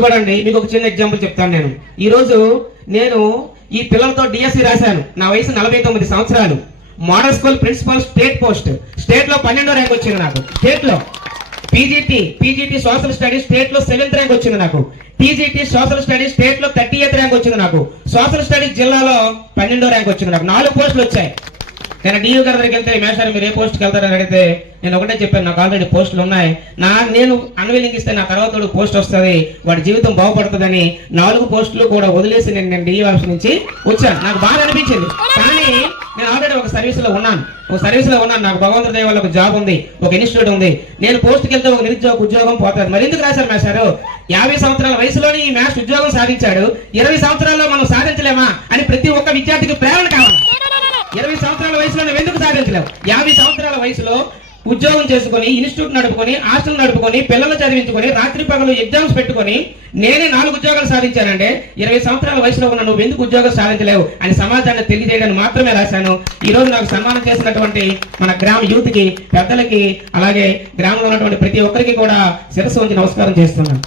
కష్టపడండి. మీకు ఒక చిన్న ఎగ్జాంపుల్ చెప్తాను. నేను ఈ పిల్లలతో డిఎస్సి రాశాను. నా వయసు 49 సంవత్సరాలు. Model school principal state post, state లో 12వ ర్యాంక్ వచ్చింది నాకు. స్టేట్ లో పీజీటీ సోషల్ స్టడీస్ స్టేట్ లో 7th ర్యాంక్ వచ్చింది నాకు. టీజీటీ సోషల్ స్టడీస్ స్టేట్ లో 30th ర్యాంక్ వచ్చింది నాకు. సోషల్ స్టడీస్ జిల్లాలో 12వ ర్యాంక్ వచ్చింది నాకు. 4 పోస్టులు వచ్చాయి. నేను డియూ గారి దగ్గరికి వెళ్తే, మేషారు మీరు ఏ పోస్ట్కి వెళ్తారని అడిగితే నేను ఒకటే చెప్పాను, నాకు ఆల్రెడీ పోస్టులు ఉన్నాయి. నేను అన్విలింగ్ ఇస్తే నా తర్వాత పోస్ట్ వస్తుంది, వాడి జీవితం బాగుపడుతుందని 4 పోస్టులు కూడా వదిలేసి నేను డియూ ఆఫీస్ నుంచి వచ్చాను. నాకు బాగా అనిపించింది. కానీ నేను ఆల్రెడీ ఒక సర్వీస్లో ఉన్నాను. నాకు భగవంతుడి దయ వల్ల ఒక జాబ్ ఉంది, ఒక ఇన్స్టిట్యూట్ ఉంది. నేను పోస్ట్కి వెళ్తే ఒక నిరుద్యోగ ఉద్యోగం పోతుంది. మరి ఎందుకు రాశారు మేషారు? 50 సంవత్సరాల వయసులోని ఈ మ్యాథ్స్ ఉద్యోగం సాధించాడు. 20 సంవత్సరాల్లో మనం సాధించలేమా అని ప్రతి ఒక్క విద్యార్థికి ప్రేరణ కావాలి. 20 సంవత్సరాల వయసులో నువ్వు ఎందుకు సాధించలేవు? 50 సంవత్సరాల వయసులో ఉద్యోగం చేసుకుని, ఇన్స్టిట్యూట్ నడుపుకొని, హాస్టల్ నడుపుకొని, పిల్లలు చదివించుకొని, రాత్రి పగలు ఎగ్జామ్స్ పెట్టుకొని నేనే 4 ఉద్యోగాలు సాధించానంటే 20 సంవత్సరాల వయసులో ఉన్న నువ్వు ఎందుకు ఉద్యోగం సాధించలేవు అని సమాజాన్ని తెలియజేయడానికి మాత్రమే రాశాను. ఈ రోజు నాకు సన్మానం చేసినటువంటి మన గ్రామ యూత్ కి, పెద్దలకి, అలాగే గ్రామంలో ఉన్నటువంటి ప్రతి ఒక్కరికి కూడా శిరస్సు వంచి నమస్కారం చేస్తున్నాను.